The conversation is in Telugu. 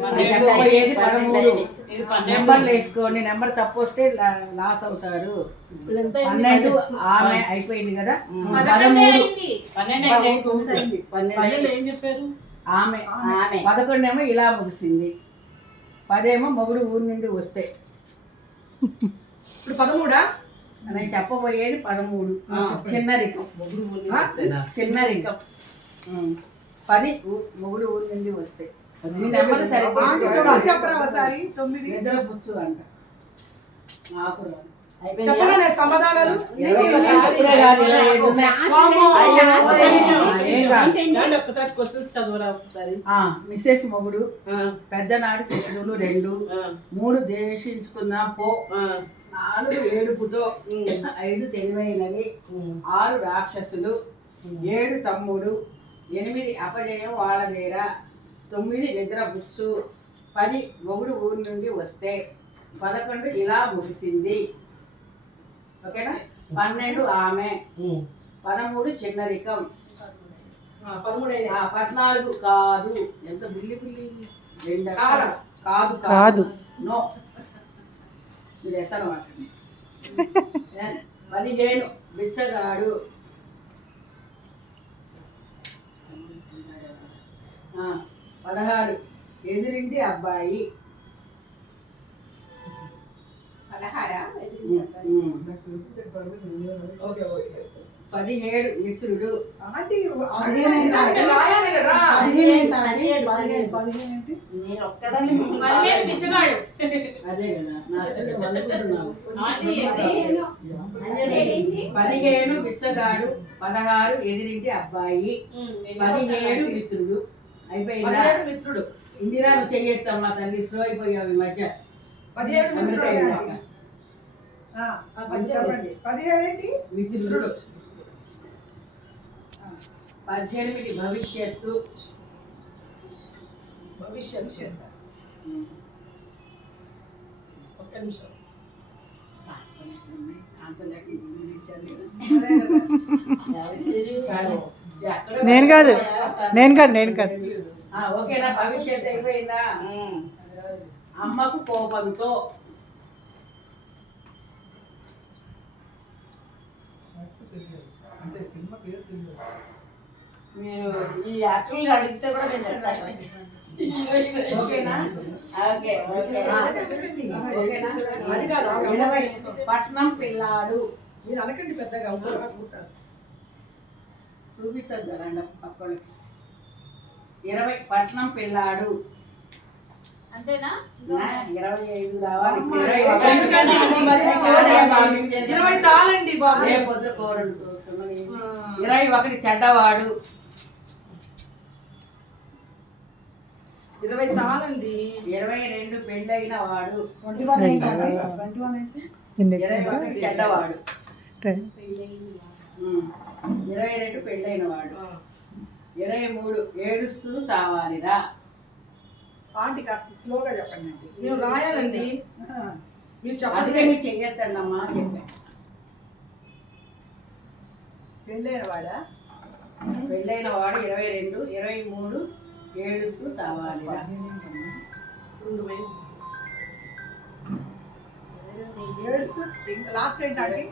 చెప్పబోయేది 13 నెంబర్లు వేసుకోండి. నెంబర్ తప్పు వస్తే లాస్ అవుతారు. 12 ఆమె అయిపోయింది కదా. 13 ఏం చెప్పారు? ఆమె 11 ఏమో ఇలా ముగిసింది. 10 ఏమో మొగుడు ఊరి నుండి వస్తే. ఇప్పుడు 13 నేను చెప్పబోయేది 13 చిన్నరికం. చిన్నరికం 10 మొగుడు ఊరి నుండి వస్తే. మీ నెంబర్ సరిపోయింది. నిద్ర పుచ్చు అంట నాకు సమాధానాలు ఒక్కసారి క్వశ్చన్స్ చదవరా ఒకసారి. మిస్సెస్ మొగుడు, పెద్దనాటి శత్రువులు 2, 3 దేశించుకున్న పో, 4 ఏడుపుతో, 5 తెలివైనవి, 6 రాక్షసులు, 7 తమ్ముడు, 8 అపజయం వాళ్ళదేరా, 9 నిద్ర బుచ్చు, 10 మొగుడు ఊరి నుండి వస్తే, 11 ఇలా ముగిసింది. ఓకేనా? 12 ఆమె, 13 చిన్నరికం, 14 కాదు. ఎంత బిల్లి బిల్లి 2 కాదు కాదు నో. మీరు ఎసరు మాట్లాడండి. 15 బిచ్చగాడు, 16 ఎదురింటి అబ్బాయి, 17 మిత్రుడు, 15 బిచ్చగాడు, 16 ఎదిరింటి అబ్బాయి, 17 మిత్రుడు. అయిపోయిందా? మిత్రుడు. ఇందిరా నువ్వు చెయ్యొద్దమ్మా తల్లి, స్లో అయిపోయావు ఈ మధ్య. 17 మిత్రుడు. 18 భవిష్యత్తు, ఒక్క నిమిషం. నేను కాదు. ఓకేనా? భవిష్యత్తు అయిపోయిందా? అమ్మకు కోపంతో, మీరు ఈ యాక్టింగ్ అడిగితే కూడా నేను చెప్తాను. ఓకేనా? ఓకే 20 పట్నం పిల్లాడు. మీరు అనకండి పెద్దగా రాసుకుంటారు. చూపించద్దు రండి పక్కలకి. 20 పట్నం పిల్లాడు. అంతేనా? 25 రావాలి. 20 చాలండి బాబు. 21 చెడ్డవాడు. 20 చాలండి. 22 పెళ్ళైన వాడు. 21 చెడ్డవాడు. 22 పెళ్ళైన వాడు. 23 ఏడుస్తూ చావాలిరా. ఆంటీ కాస్త స్లోగా చెప్పండి. మేము రాయాలండి. మీరు చెప్పండి. మీరు చెయ్యొద్దండి అమ్మా చెప్పా. పెళ్ళైన వాడా? పెళ్ళైన వాడు 22, 23 ఏడుస్తూ చావాలిరా. ఏడుస్తూ లాస్ట్ ఏంటంటే